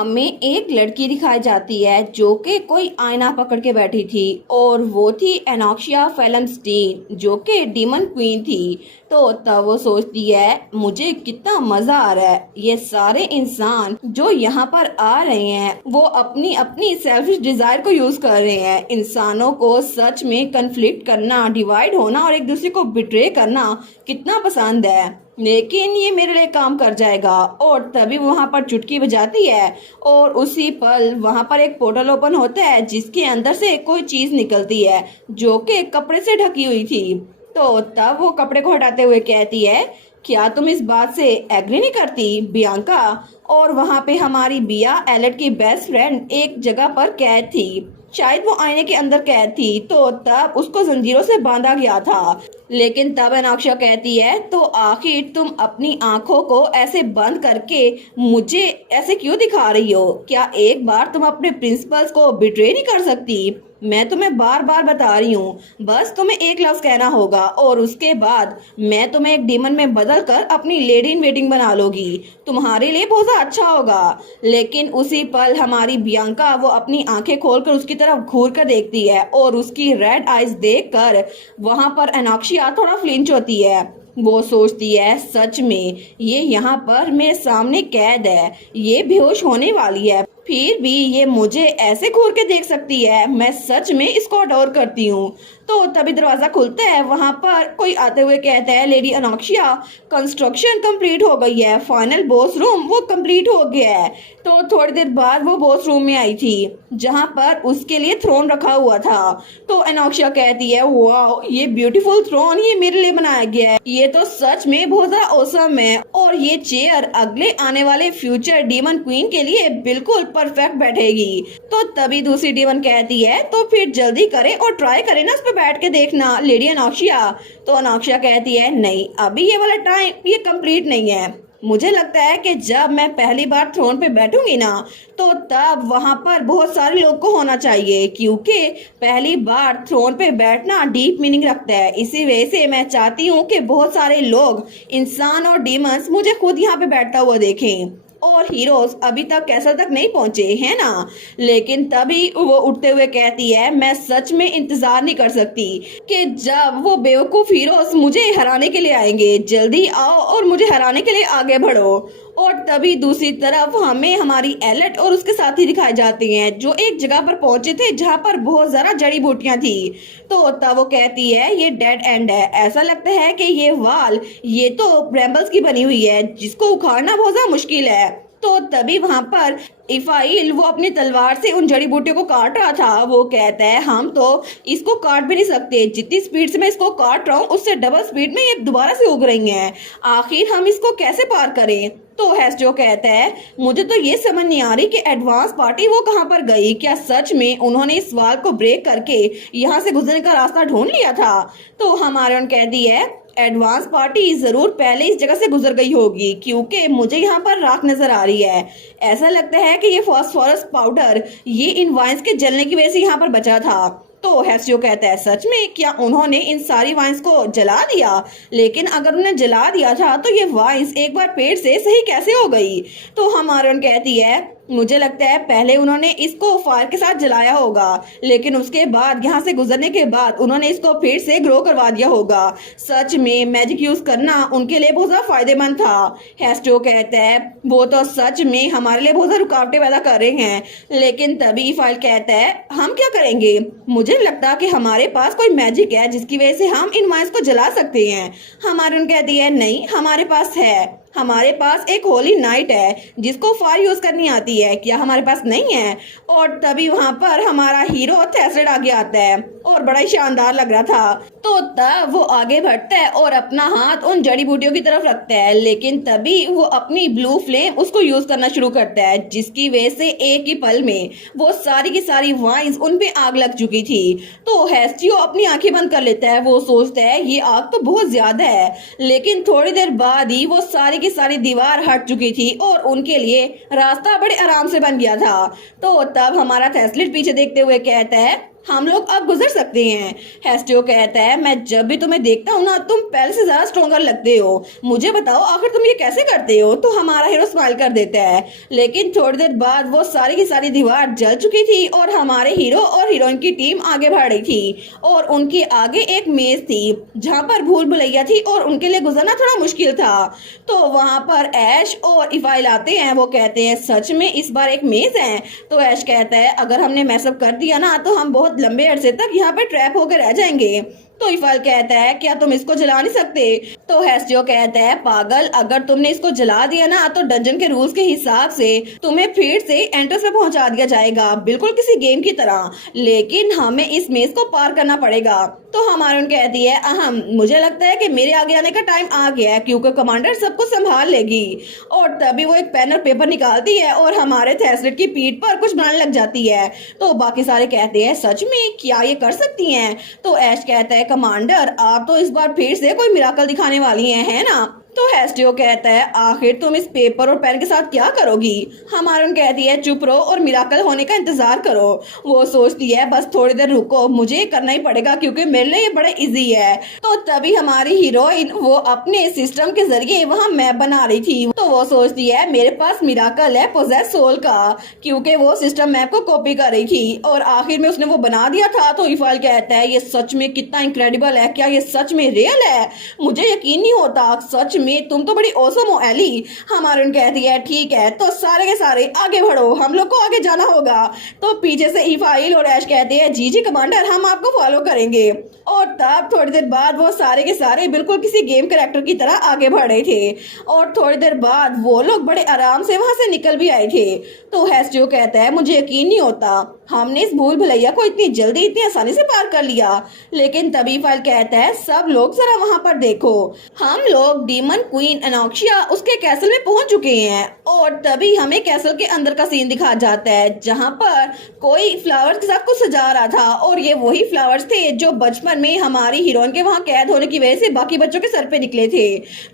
हमें एक लड़की दिखाई जाती है जो कि कोई आईना पकड़ के बैठी थी और वो थी एनोक्सिया फेलमस्टीन जो कि डीमन क्वीन थी। तो तब वो सोचती है मुझे कितना मजा आ रहा है, ये सारे इंसान जो यहाँ पर आ रहे हैं वो अपनी अपनी सेल्फिश डिजायर को यूज कर रहे हैं। इंसानों को सच में कन्फ्लिक्ट करना, डिवाइड होना और एक दूसरे को बिट्रे करना कितना पसंद है, लेकिन ये मेरे लिए काम कर जाएगा। और तभी वहां पर चुटकी बजाती है और उसी पल वहां पर एक पोर्टल ओपन होता है जिसके अंदर से कोई चीज निकलती है जो कि कपड़े से ढकी हुई थी। तो तब वो कपड़े को हटाते हुए कहती है, क्या तुम इस बात से एग्री नहीं करती बियांका? और वहां पे हमारी बिया एलेट की बेस्ट फ्रेंड एक जगह पर कैद थी, शायद वो आईने के अंदर कैद थी। तो तब उसको जंजीरों से बांधा गया था। लेकिन तब अनाक्षा कहती है, तो आखिर तुम अपनी आंखों को ऐसे बंद करके मुझे ऐसे क्यों दिखा रही हो? क्या एक बार तुम अपने प्रिंसिपल्स को बिट्रे नहीं कर सकती? मैं तुम्हें बार बार बता रही हूँ, बस तुम्हें एक लफ्ज कहना होगा और उसके बाद मैं तुम्हें एक डीमन में बदल कर अपनी लेडी इन वेटिंग बना लोगी। तुम्हारे लिए बहुत अच्छा होगा। लेकिन उसी पल हमारी बियांका वो अपनी आंखें खोलकर उसकी तरफ घूर कर देखती है और उसकी रेड आइज देखकर वहां पर एनोक्सिया थोड़ा फ्लिंच होती है। वो सोचती है सच में ये यहाँ पर मेरे सामने कैद है, ये बेहोश होने वाली है, फिर भी ये मुझे ऐसे घूर के देख सकती है। मैं सच में इसको अडोर करती हूँ। तो तभी दरवाजा खुलता है, वहां पर कोई आते हुए कहता है, लेडी अनोक्सिया कंस्ट्रक्शन कंप्लीट हो गई है, फाइनल बॉस रूम वो कंप्लीट हो गया है। तो थोड़ी देर बाद वो बॉस रूम में आई थी जहां पर उसके लिए थ्रोन रखा हुआ था। तो अनोक्सिया कहती है, वाह ये ब्यूटीफुल थ्रोन ये मेरे लिए बनाया गया है, ये तो सच में बहुत ज्यादा औसम है और ये चेयर अगले आने वाले फ्यूचर डीमन क्वीन के लिए बिल्कुल परफेक्ट बैठेगी। तो तभी दूसरी डीमन कहती है, तो फिर जल्दी करे और ट्राई करे ना उस पे बैठ के देखना लेडी अनोक्सिया। तो अनोक्सिया कहती है, नहीं अभी ये वाला टाइम ये कंप्लीट नहीं है। मुझे लगता है कि जब मैं पहली बार थ्रोन पे बैठूंगी ना तो तब वहां पर बहुत सारे लोग को होना चाहिए, क्योंकि पहली बार थ्रोन पे बैठना डीप मीनिंग रखता है। इसी वजह से मैं चाहती हूँ कि बहुत सारे लोग, इंसान और डीमंस मुझे खुद यहाँ पे बैठता हुआ देखें। और हीरोज अभी तक कैसल तक नहीं पहुंचे है ना। लेकिन तभी वो उठते हुए कहती है, मैं सच में इंतजार नहीं कर सकती कि जब वो बेवकूफ हीरोज मुझे हराने के लिए आएंगे। जल्दी आओ और मुझे हराने के लिए आगे बढ़ो। और तभी दूसरी तरफ हमें हमारी एलेट और उसके साथी दिखाए जाते हैं जो एक जगह पर पहुंचे थे जहां पर बहुत ज्यादा जड़ी बूटियां थी। तो तब वो कहती है, ये डेड एंड है, ऐसा लगता है कि ये वाल ये तो ब्रैम्बल्स की बनी हुई है जिसको उखाड़ना बहुत ज्यादा मुश्किल है। तो तभी वहां पर इफाइल वो अपनी तलवार से उन जड़ी बूटियों को काट रहा था। वो कहता है, हम तो इसको काट भी नहीं सकते, जितनी स्पीड से मैं इसको काट रहा हूँ उससे डबल स्पीड में ये दोबारा से उग रही हैं, आखिर हम इसको कैसे पार करें? तो हेस्टियो कहता है, मुझे तो ये समझ नहीं आ रही कि एडवांस पार्टी वो कहाँ पर गई, क्या सच में उन्होंने इस वाल को ब्रेक करके यहाँ से गुजरने का रास्ता ढूंढ लिया था? तो हमारे कहती है, एडवांस पार्टी जरूर पहले इस जगह से गुजर गई होगी, क्योंकि मुझे यहाँ पर राख नजर आ रही है। ऐसा लगता है कि ये फास्फोरस पाउडर ये इन वाइन्स के जलने की वजह से यहाँ पर बचा था। तो हेस्टियो कहता है, सच में क्या उन्होंने इन सारी वाइन्स को जला दिया? लेकिन अगर उन्हें जला दिया था तो ये वाइन्स एक बार पेड़ से सही कैसे हो गई? तो हमारे कहती है, मुझे लगता है पहले उन्होंने इसको फायर के साथ जलाया होगा, लेकिन उसके बाद यहाँ से गुजरने के बाद उन्होंने इसको फिर से ग्रो करवा दिया होगा। सच में मैजिक यूज करना उनके लिए बहुत ज्यादा फायदेमंद था। हेस्टियो कहता है, वो तो सच में हमारे लिए बहुत ज्यादा रुकावटें पैदा कर रहे हैं। लेकिन तभी फाइल कहता है, हम क्या करेंगे? मुझे लगता कि हमारे पास कोई मैजिक है जिसकी वजह से हम इन वाइन्स को जला सकते हैं। हमारे कहती है, नहीं हमारे पास है, हमारे पास एक होली नाइट है जिसको फायर यूज करनी आती है, क्या हमारे पास नहीं है? और तभी वहां पर हमारा हीरो थेस्लेड आगे आता है और बड़ा ही शानदार लग रहा था। तो तब वो आगे बढ़ता है और अपना हाथ उन जड़ी बूटियों की तरफ रखता है, लेकिन तभी वो अपनी ब्लू फ्लेम उसको यूज करना शुरू करता है, जिसकी वजह से एक ही पल में वो सारी की सारी वाइन्स उन पे आग लग चुकी थी। तो हेस्टियो अपनी आंखें बंद कर लेता है। वो सोचता है ये आग तो बहुत ज्यादा है, लेकिन थोड़ी देर बाद ही वो सारी की सारी दीवार हट चुकी थी और उनके लिए रास्ता बड़े आराम से बन गया था। तो तब हमारा थेस्लेड पीछे देखते हुए कहता है, हम लोग अब गुजर सकते हैं। हेस्टियो कहता है, मैं जब भी तुम्हें देखता हूँ ना, तुम पहले से ज्यादा स्ट्रोंगर लगते हो। मुझे बताओ आखिर तुम ये कैसे करते हो? तो हमारा हीरो स्माइल कर देता है। लेकिन थोड़ी देर बाद वो सारी की सारी दीवार जल चुकी थी और हमारे हीरो और हीरोइन की टीम आगे बढ़ रही थी और उनके आगे एक मेज थी जहाँ पर भूल भुलैया थी और उनके लिए गुजरना थोड़ा मुश्किल था। तो वहां पर ऐश और इफाइल आते हैं। वो कहते हैं, सच में इस बार एक मेज है? तो ऐश कहता है, अगर हमने मैसअप कर दिया ना तो हम बहुत लंबे अरसे तक यहाँ पे ट्रैप होकर रह जाएंगे। तो इफाइल कहता है, क्या तुम इसको जला नहीं सकते? तो हेस्टियो कहता है, पागल, अगर तुमने इसको जला दिया ना तो डंजन के रूल्स के हिसाब से तुम्हें फिर से एंट्रेंस पे पहुंचा दिया जाएगा, बिल्कुल किसी गेम की तरह। लेकिन हमें इस मेज को पार करना पड़ेगा। तो हमारून कहती है, अहम, मुझे लगता है कि मेरे आगे आने का टाइम आ गया है क्योंकि कमांडर सब कुछ संभाल लेगी। और तभी वो एक पेन और पेपर निकालती है और हमारे थेस्लेट की पीठ पर कुछ बनाने लग जाती है। तो बाकी सारे कहते हैं, सच में क्या ये कर सकती हैं? तो ऐश कहता है, कमांडर आप तो इस बार फिर से कोई मिराकल दिखाने वाली हैं, है ना? तो हेस्टियो कहता है, आखिर तुम इस पेपर और पेन के साथ क्या करोगी? हमारून कहती है, चुप रहो और मिराकल होने का इंतजार करो। वो सोचती है, बस थोड़ी देर रुको, मुझे करना ही पड़ेगा क्योंकि मेरे लिए ये बड़ा इजी है। तो तभी हमारी हीरोइन वो अपने सिस्टम के जरिए वहाँ मैप बना रही थी। तो वो सोचती है, मेरे पास मिराकल है पोजेस सोल का, क्योंकि वो सिस्टम मैप को कॉपी कर रही थी और आखिर में उसने वो बना दिया था। तो इफाइल कहता है, ये सच में कितना इनक्रेडिबल है, क्या ये सच में रियल है? मुझे यकीन नहीं होता, सच में तुम तो बड़ी औसम हो एली। हमारून कहती है, ठीक है तो सारे के सारे आगे बढ़ो, हम लोग को आगे जाना होगा। तो पीछे से इफाइल और ऐश कहते हैं, जी जी कमांडर, हम आपको फॉलो करेंगे। और तब थोड़ी देर बाद वो सारे के सारे बिल्कुल किसी गेम कैरेक्टर की तरह आगे बढ़ रहे थे और थोड़ी देर बाद वो लोग बड़े आराम से वहां से निकल भी आए थे। तो हेस्टियो कहता है, मुझे यकीन नहीं होता हमने इस भूल भुलैया को इतनी जल्दी इतनी आसानी से पार कर लिया। लेकिन तभी इफाइल कहता है, सब लोग जरा वहां पर देखो, हम लोग डीमन क्वीन एनोक्सिया उसके कैसल में पहुंच चुके हैं। और तभी हमें कैसल के अंदर का सीन दिखा जाता है जहां पर कोई फ्लावर्स के साथ कुछ सजा रहा था और ये वही फ्लावर्स थे जो बचपन में हमारी हीरोइन के वहां कैद होने की वजह से बाकी बच्चों के सर पे निकले थे।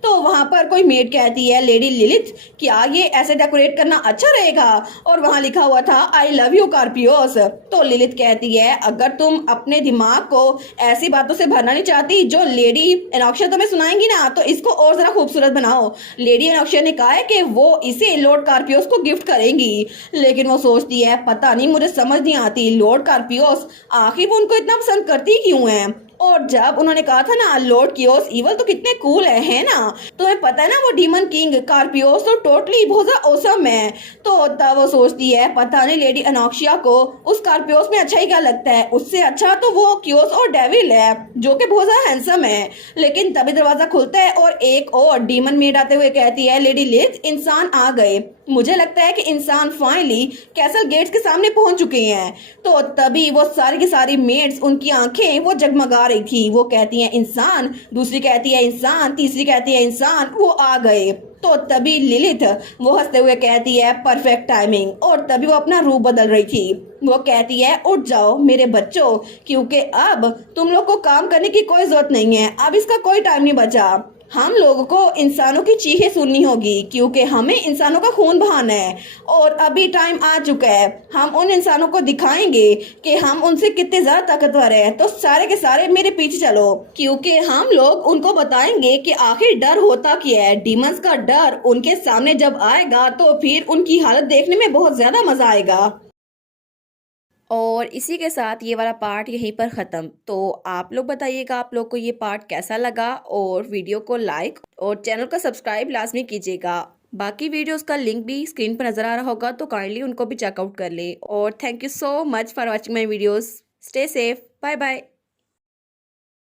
तो वहां पर कोई मेड कहती है, लेडी लिलिथ, क्या ये ऐसे डेकोरेट करना अच्छा रहेगा? और वहां लिखा हुआ था, आई लव यू कार्पियोस। तो लिलिथ कहती है, अगर तुम अपने दिमाग को ऐसी बातों से भरना नहीं चाहती जो लेडी एनोक्सिया तुम्हें सुनाएंगी ना, तो इसको और जरा खूबसूरत बनाओ। लेडी एनोक्सिया ने कहा है कि वो इसे लॉर्ड कार्पियोस को गिफ्ट करेंगी। लेकिन वो सोचती है, पता नहीं, मुझे समझ नहीं आती लॉर्ड कार्पियोस आखिर वो उनको इतना पसंद करती क्यों है? और जब उन्होंने कहा था ना लॉर्ड कियोस इवल तो कितने कूल है ना? तुम्हें पता है ना वो डीमन किंग कार्पियोस तो टोटली बहुत ज्यादा औसम है। तो तब वो सोचती है, पता नहीं लेडी एनोक्सिया को उस कार्पियोस में अच्छा ही क्या लगता है, उससे अच्छा तो वो कियोस और डेविल है जो कि बहुत ज्यादा हैंडसम है। लेकिन तभी दरवाजा खुलता है और एक और डीमन मेड आते हुए कहती है, लेडी लिथ, इंसान आ गए। मुझे लगता है कि इंसान फाइनली कैसल गेट्स के सामने पहुंच चुके हैं। तो तभी वो सारी की सारी मेड्स, उनकी आंखें वो जगमगा रही थी। वो कहती हैं, इंसान, दूसरी कहती है इंसान, तीसरी कहती है इंसान, वो आ गए। तो तभी लिलिथ वो हंसते हुए कहती है, परफेक्ट टाइमिंग। और तभी वो अपना रूप बदल रही थी। वो कहती है, उठ जाओ मेरे बच्चों, क्योंकि अब तुम लोग को काम करने की कोई जरूरत नहीं है, अब इसका कोई टाइम नहीं बचा। हम लोगों को इंसानों की चीखें सुननी होगी क्योंकि हमें इंसानों का खून बहाना है। और अभी टाइम आ चुका है, हम उन इंसानों को दिखाएंगे कि हम उनसे कितने ज्यादा ताकतवर हैं। तो सारे के सारे मेरे पीछे चलो, क्योंकि हम लोग उनको बताएंगे कि आखिर डर होता क्या है। डीमंस का डर उनके सामने जब आएगा तो फिर उनकी हालत देखने में बहुत ज्यादा मजा आएगा। और इसी के साथ ये वाला पार्ट यहीं पर ख़त्म। तो आप लोग बताइएगा आप लोग को ये पार्ट कैसा लगा, और वीडियो को लाइक और चैनल को सब्सक्राइब लाजमी कीजिएगा। बाकी वीडियोस का लिंक भी स्क्रीन पर नज़र आ रहा होगा, तो काइंडली उनको भी चेकआउट कर लें। और thank you so much for watching my videos. Stay safe, bye bye.